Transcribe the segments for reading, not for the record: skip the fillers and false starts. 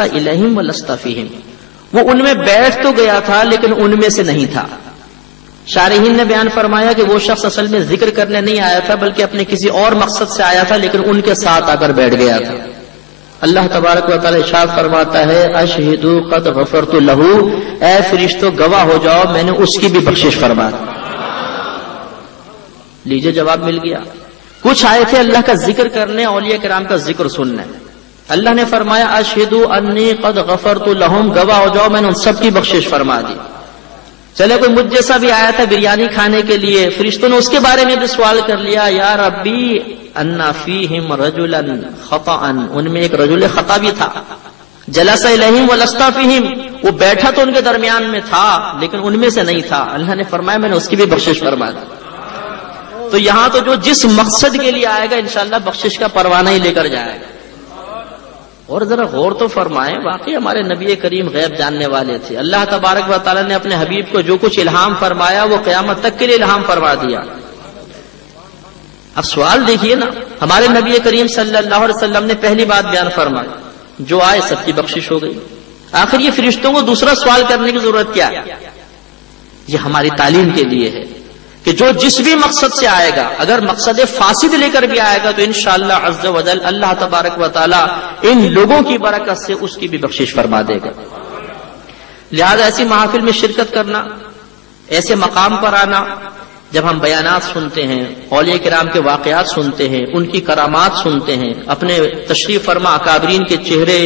جلس الیہم ولست فیہم، وہ ان میں بیٹھ تو گیا تھا لیکن ان میں سے نہیں تھا۔ شارحین نے بیان فرمایا کہ وہ شخص اصل میں ذکر کرنے نہیں آیا تھا بلکہ اپنے کسی اور مقصد سے آیا تھا، لیکن ان کے ساتھ آ کر بیٹھ گیا تھا۔ اللہ تبارک و تعالی ارشاد فرماتا ہے اشہدوا قد غفرت لہ، اے فرشتوں گواہ ہو جاؤ میں نے اس کی بھی بخشش فرما دی۔ لیجئے جواب مل گیا۔ کچھ آئے تھے اللہ کا ذکر کرنے، اولیاء کرام کا ذکر سننے، اللہ نے فرمایا اشہدوا انی قد غفرت لہم، گواہ ہو جاؤ میں نے ان سب کی بخشش فرما دی۔ چلے کوئی مجھ جیسا بھی آیا تھا بریانی کھانے کے لیے، فرشتوں نے اس کے بارے میں بھی سوال کر لیا یا ربی ان فیہم رجلا خطأ، ان میں ایک رجل خطا بھی تھا، جلس الیہم ولست فیہم، وہ بیٹھا تو ان کے درمیان میں تھا لیکن ان میں سے نہیں تھا، اللہ نے فرمایا میں نے اس کی بھی بخشش فرما دی۔ تو یہاں تو جو جس مقصد کے لیے آئے گا انشاءاللہ بخشش کا پروانہ ہی لے کر جائے گا۔ اور ذرا غور تو فرمائیں، واقعی ہمارے نبی کریم غیب جاننے والے تھے، اللہ تبارک و تعالیٰ نے اپنے حبیب کو جو کچھ الہام فرمایا وہ قیامت تک کے لیے الہام فرما دیا۔ اب سوال دیکھیے نا، ہمارے نبی کریم صلی اللہ علیہ وسلم نے پہلی بات بیان فرمائی، جو آئے سب کی بخشش ہو گئی، آخر یہ فرشتوں کو دوسرا سوال کرنے کی ضرورت کیا ہے؟ یہ ہماری تعلیم کے لیے ہے کہ جو جس بھی مقصد سے آئے گا، اگر مقصد فاسد لے کر بھی آئے گا تو انشاءاللہ عز و جل اللہ تبارک و تعالی ان لوگوں کی برکت سے اس کی بھی بخشش فرما دے گا۔ لہذا ایسی محافل میں شرکت کرنا، ایسے مقام پر آنا، جب ہم بیانات سنتے ہیں، اولیاء کرام کے واقعات سنتے ہیں، ان کی کرامات سنتے ہیں، اپنے تشریف فرما اکابرین کے چہرے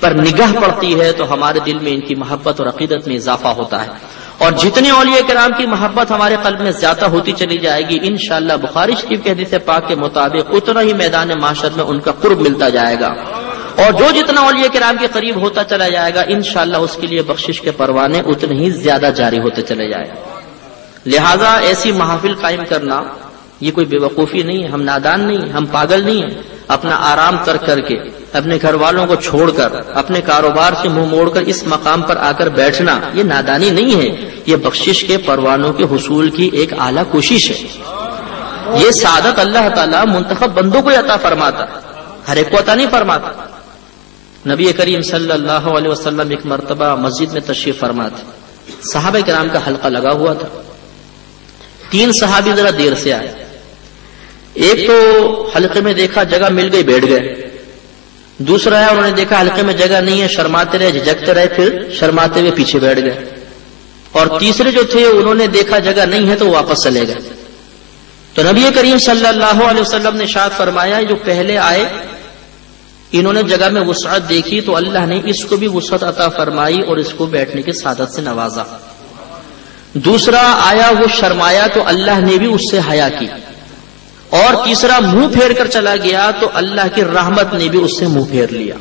پر نگاہ پڑتی ہے تو ہمارے دل میں ان کی محبت اور عقیدت میں اضافہ ہوتا ہے، اور جتنے اولیاء کرام کی محبت ہمارے قلب میں زیادہ ہوتی چلی جائے گی انشاءاللہ بخاری شریف کے حدیث پاک کے مطابق اتنا ہی میدان محشر میں ان کا قرب ملتا جائے گا، اور جو جتنا اولیاء کرام کے قریب ہوتا چلا جائے گا انشاءاللہ اس کے لیے بخشش کے پروانے اتنے ہی زیادہ جاری ہوتے چلے جائے گا۔ لہذا ایسی محافل قائم کرنا یہ کوئی بے وقوفی نہیں ہے، ہم نادان نہیں ہیں، ہم پاگل نہیں ہیں، اپنا آرام ترک کر کے، اپنے گھر والوں کو چھوڑ کر، اپنے کاروبار سے منہ موڑ کر اس مقام پر آ کر بیٹھنا یہ نادانی نہیں ہے، یہ بخشش کے پروانوں کے حصول کی ایک اعلیٰ کوشش ہے۔ یہ سعادت اللہ تعالیٰ منتخب بندوں کو عطا فرماتا، ہر ایک کو عطا نہیں فرماتا۔ نبی کریم صلی اللہ علیہ وسلم ایک مرتبہ مسجد میں تشریف فرما تھے، صحابہ کرام کا حلقہ لگا ہوا تھا، 3 صحابی ذرا دیر سے آئے، ایک تو حلقے میں دیکھا جگہ مل گئی بیٹھ گئے، دوسرا ہے انہوں نے دیکھا حلقے میں جگہ نہیں ہے، شرماتے رہے جھجکتے رہے، پھر شرماتے ہوئے پیچھے بیٹھ گئے، اور تیسرے جو تھے انہوں نے دیکھا جگہ نہیں ہے تو واپس چلے گئے۔ تو نبی کریم صلی اللہ علیہ وسلم نے ارشاد فرمایا جو پہلے آئے انہوں نے جگہ میں وسعت دیکھی تو اللہ نے اس کو بھی وسعت عطا فرمائی اور اس کو بیٹھنے کی سعادت سے نوازا، دوسرا آیا وہ شرمایا تو اللہ نے بھی اس سے حیا کی، اور تیسرا منہ پھیر کر چلا گیا تو اللہ کی رحمت نے بھی اس سے منہ پھیر لیا۔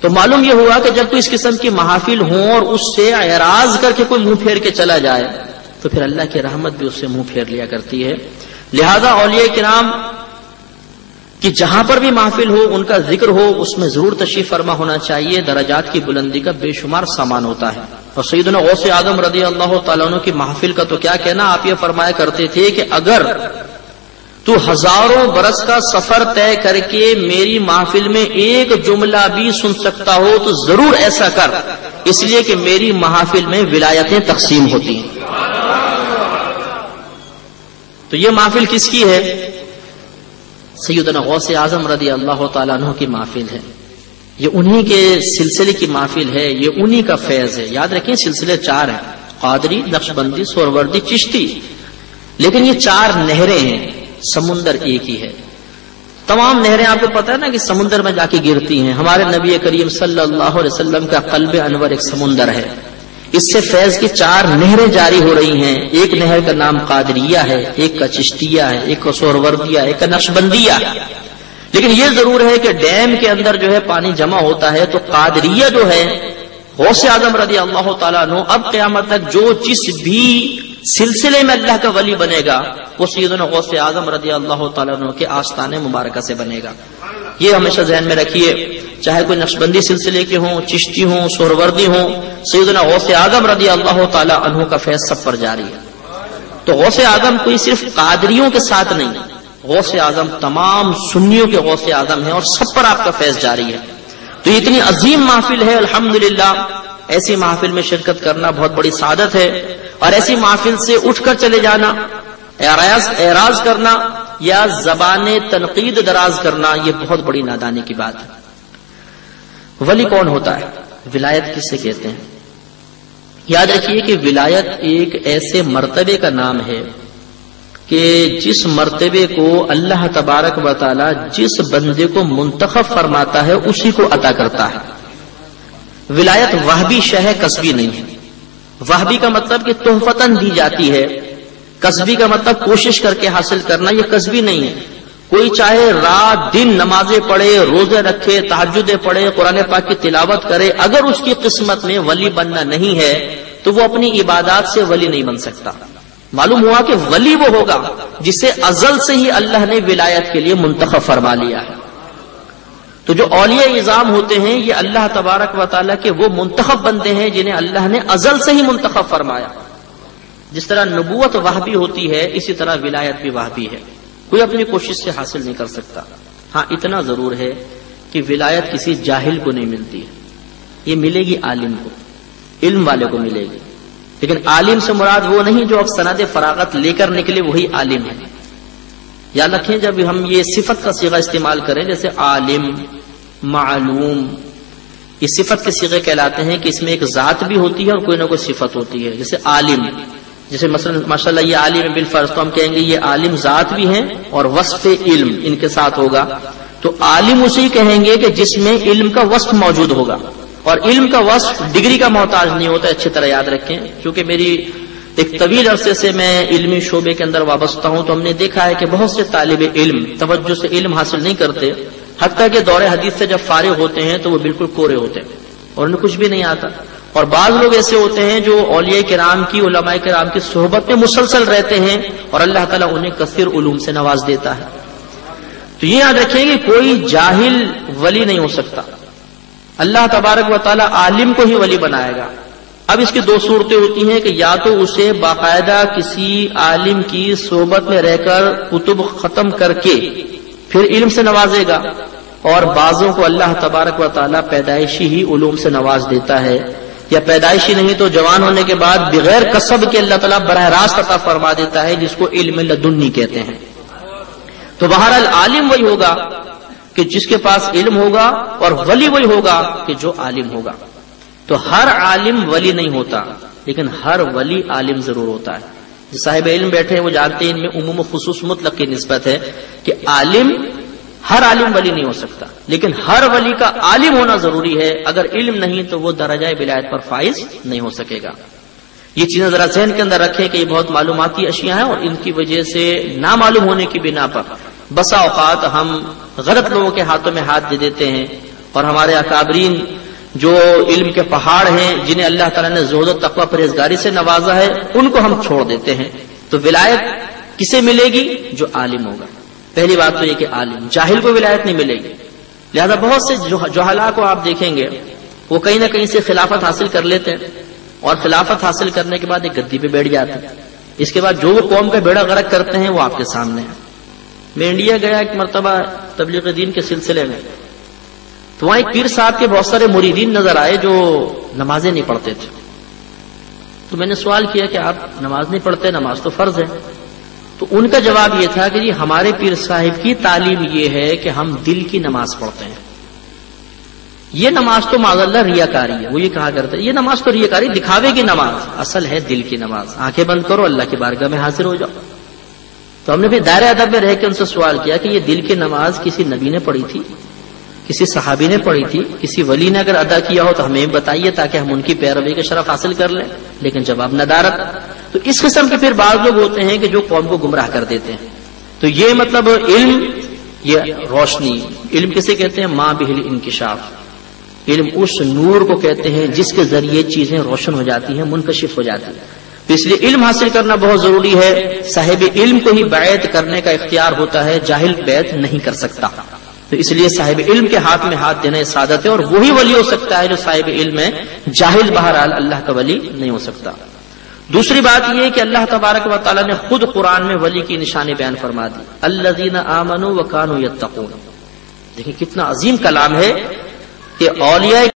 تو معلوم یہ ہوا کہ جب کوئی اس قسم کی محافل ہوں اور اس سے اعراض کر کے کوئی منہ پھیر کے چلا جائے تو پھر اللہ کی رحمت بھی اس سے منہ پھیر لیا کرتی ہے۔ لہذا اولیاء کرام کہ جہاں پر بھی محفل ہو ان کا ذکر ہو اس میں ضرور تشریف فرما ہونا چاہیے، درجات کی بلندی کا بے شمار سامان ہوتا ہے۔ اور سیدنا غوث اعظم رضی اللہ تعالیٰ عنہ کی محفل کا تو کیا کہنا، آپ یہ فرمایا کرتے تھے کہ اگر تو ہزاروں برس کا سفر طے کر کے میری محفل میں ایک جملہ بھی سن سکتا ہو تو ضرور ایسا کر، اس لیے کہ میری محافل میں ولایتیں تقسیم ہوتی ہیں۔ تو یہ محفل کس کی ہے؟ سیدنا غوث اعظم رضی اللہ تعالیٰ عنہ کی محفل ہے، یہ انہی کے سلسلے کی محفل ہے، یہ انہی کا فیض ہے۔ یاد رکھیں سلسلے 4 ہیں، قادری، نقشبندی، سہروردی، چشتی، لیکن یہ 4 نہریں ہیں، سمندر ایک ہی ہے۔ تمام نہریں آپ کو پتہ ہے نا کہ سمندر میں جا کے گرتی ہیں، ہمارے نبی کریم صلی اللہ علیہ وسلم کا قلب انور ایک سمندر ہے، اس سے فیض کی 4 نہریں جاری ہو رہی ہیں۔ ایک نہر کا نام قادریہ ہے، ایک کا چشتیہ ہے، ایک کا سہروردیہ ہے، ایک کا نقشبندیہ ہے۔ لیکن یہ ضرور ہے کہ ڈیم کے اندر جو ہے پانی جمع ہوتا ہے تو قادریہ جو ہے غوث اعظم رضی اللہ تعالیٰ عنہ اب قیامت تک جو جس بھی سلسلے میں اللہ کا ولی بنے گا وہ سیدنا غوث اعظم رضی اللہ تعالیٰ عنہ کے آستانے مبارکہ سے بنے گا۔ یہ ہمیشہ ذہن میں رکھیے، چاہے کوئی نقشبندی سلسلے کے ہوں، چشتی ہوں، سہروردی ہوں، سیدنا غوث اعظم رضی اللہ تعالیٰ عنہ کا فیض سب پر جاری ہے۔ تو غوث اعظم کوئی صرف قادریوں کے ساتھ نہیں، غوث اعظم تمام سنیوں کے غوث اعظم ہیں اور سب پر آپ کا فیض جاری ہے۔ تو یہ اتنی عظیم محفل ہے الحمدللہ، ایسی محفل میں شرکت کرنا بہت بڑی سعادت ہے، اور ایسی محفل سے اٹھ کر چلے جانا، اعراض کرنا یا زبان تنقید دراز کرنا، یہ بہت بڑی نادانی کی بات ہے۔ ولی کون ہوتا ہے؟ ولایت کسے کہتے ہیں؟ یاد رکھیے کہ ولایت ایک ایسے مرتبے کا نام ہے کہ جس مرتبے کو اللہ تبارک و تعالی جس بندے کو منتخب فرماتا ہے اسی کو عطا کرتا ہے۔ ولایت وہبی شے ہے، کسبی نہیں ہے۔ وہبی کا مطلب کہ تحفتاً دی جاتی ہے، کسبی کا مطلب کوشش کر کے حاصل کرنا، یہ کسبی نہیں ہے۔ کوئی چاہے رات دن نمازیں پڑھے، روزے رکھے، تہجدیں پڑھے، قرآن پاک کی تلاوت کرے، اگر اس کی قسمت میں ولی بننا نہیں ہے تو وہ اپنی عبادات سے ولی نہیں بن سکتا۔ معلوم ہوا کہ ولی وہ ہوگا جسے ازل سے ہی اللہ نے ولایت کے لیے منتخب فرما لیا ہے۔ تو جو اولیاء اعظام ہوتے ہیں یہ اللہ تبارک و تعالیٰ کے وہ منتخب بندے ہیں جنہیں اللہ نے ازل سے ہی منتخب فرمایا۔ جس طرح نبوت وہبی ہوتی ہے اسی طرح ولایت بھی وہبی ہے، کوئی اپنی کوشش سے حاصل نہیں کر سکتا۔ ہاں اتنا ضرور ہے کہ ولایت کسی جاہل کو نہیں ملتی ہے، یہ ملے گی عالم کو، علم والے کو ملے گی۔ لیکن عالم سے مراد وہ نہیں جو اب سند فراغت لے کر نکلے وہی عالم ہے۔ یاد رکھیں جب ہم یہ صفت کا صیغہ استعمال کریں جیسے عالم، معلوم، یہ صفت کے صیغے کہلاتے ہیں کہ اس میں ایک ذات بھی ہوتی ہے اور کوئی نہ کوئی صفت ہوتی ہے۔ جیسے عالم، جیسے مثلا ماشاءاللہ یہ عالم بالفرض، تو ہم کہیں گے یہ عالم ذات بھی ہیں اور وصف علم ان کے ساتھ ہوگا، تو عالم اسی کہیں گے کہ جس میں علم کا وصف موجود ہوگا، اور علم کا وصف ڈگری کا محتاج نہیں ہوتا، اچھی طرح یاد رکھیں۔ کیونکہ میری ایک طویل عرصے سے میں علمی شعبے کے اندر وابستہ ہوں، تو ہم نے دیکھا ہے کہ بہت سے طالب علم توجہ سے علم حاصل نہیں کرتے، حتیٰ کہ دور حدیث سے جب فارغ ہوتے ہیں تو وہ بالکل کورے ہوتے ہیں اور انہیں کچھ بھی نہیں آتا۔ اور بعض لوگ ایسے ہوتے ہیں جو اولیاء کرام کی، علماء کرام کی صحبت میں مسلسل رہتے ہیں اور اللہ تعالیٰ انہیں کثیر علوم سے نواز دیتا ہے۔ تو یہ یاد رکھیں کہ کوئی جاہل ولی نہیں ہو سکتا، اللہ تبارک و تعالیٰ عالم کو ہی ولی بنائے گا۔ اب اس کی دو صورتیں ہوتی ہیں کہ یا تو اسے باقاعدہ کسی عالم کی صحبت میں رہ کر کتب ختم کر کے پھر علم سے نوازے گا، اور بعضوں کو اللہ تبارک و تعالیٰ پیدائشی ہی علوم سے نواز دیتا ہے، یا پیدائشی نہیں تو جوان ہونے کے بعد بغیر کسب کے اللہ تعالیٰ براہ راست عطا فرما دیتا ہے، جس کو علم لدنی کہتے ہیں۔ تو بہرحال عالم وہی ہوگا کہ جس کے پاس علم ہوگا، اور ولی وہی ہوگا کہ جو عالم ہوگا۔ تو ہر عالم ولی نہیں ہوتا، لیکن ہر ولی عالم ضرور ہوتا ہے۔ جو صاحب علم بیٹھے ہیں وہ جانتے ہیں ان میں عموم و خصوص مطلق کی نسبت ہے کہ ہر عالم ولی نہیں ہو سکتا، لیکن ہر ولی کا عالم ہونا ضروری ہے۔ اگر علم نہیں تو وہ درجہ ولایت پر فائز نہیں ہو سکے گا۔ یہ چیزیں ذرا ذہن کے اندر رکھیں کہ یہ بہت معلوماتی اشیاء ہیں، اور ان کی وجہ سے نامعلوم ہونے کی بنا پر بسا اوقات ہم غلط لوگوں کے ہاتھوں میں ہاتھ دے دیتے ہیں، اور ہمارے اکابرین جو علم کے پہاڑ ہیں جنہیں اللہ تعالیٰ نے زہد و تقوی پرہیزگاری سے نوازا ہے ان کو ہم چھوڑ دیتے ہیں۔ تو ولایت کسے ملے گی؟ جو عالم ہوگا۔ پہلی بات تو یہ کہ عالم، جاہل کو ولایت نہیں ملے گی۔ لہذا بہت سے جہلاء کو آپ دیکھیں گے وہ کہیں نہ کہیں سے خلافت حاصل کر لیتے ہیں، اور خلافت حاصل کرنے کے بعد ایک گدی پہ بیٹھ جاتے ہیں۔ اس کے بعد جو وہ قوم کا بیڑا غرق کرتے ہیں وہ آپ کے سامنے ہے۔ میں انڈیا گیا ایک مرتبہ تبلیغ دین کے سلسلے میں، تو وہاں ایک پیر صاحب کے بہت سارے مریدین نظر آئے جو نمازیں نہیں پڑھتے تھے۔ تو میں نے سوال کیا کہ آپ نماز نہیں پڑھتے؟ نماز تو فرض ہے۔ تو ان کا جواب یہ تھا کہ جی ہمارے پیر صاحب کی تعلیم یہ ہے کہ ہم دل کی نماز پڑھتے ہیں، یہ نماز تو معاذ اللہ ریاکاری ہے۔ وہ یہ کہا کرتے یہ نماز تو ریاکاری، دکھاوے کی نماز، اصل ہے دل کی نماز۔ آنکھیں بند کرو، اللہ کی بارگاہ میں حاضر ہو جاؤ۔ تو ہم نے پھر دائرہ ادب میں رہ کے ان سے سوال کیا کہ یہ دل کی نماز کسی نبی نے پڑھی تھی، کسی صحابی نے پڑھی تھی، کسی ولی نے اگر ادا کیا ہو تو ہمیں بتائیے تاکہ ہم ان کی پیروی کا شرف حاصل کر لیں۔ لیکن جواب ندارت۔ تو اس قسم کے پھر بعض لوگ ہوتے ہیں کہ جو قوم کو گمراہ کر دیتے ہیں۔ تو یہ مطلب علم، یہ روشنی، علم کسے کہتے ہیں؟ ماں بہل انکشاف۔ علم اس نور کو کہتے ہیں جس کے ذریعے چیزیں روشن ہو جاتی ہیں، منکشف ہو جاتی ہیں۔ تو اس لیے علم حاصل کرنا بہت ضروری ہے۔ صاحب علم کو ہی بیعت کرنے کا اختیار ہوتا ہے، جاہل بیعت نہیں کر سکتا۔ تو اس لیے صاحب علم کے ہاتھ میں ہاتھ دینا سعادت ہے، اور وہی ولی ہو سکتا ہے جو صاحب علم ہے، جاہل بہرحال اللہ کا ولی نہیں ہو سکتا۔ دوسری بات یہ ہے کہ اللہ تبارک و تعالیٰ نے خود قرآن میں ولی کی نشانی بیان فرما دی، الذین آمنوا وکانوا یتقون۔ دیکھیں کتنا عظیم کلام ہے، کہ اولیاء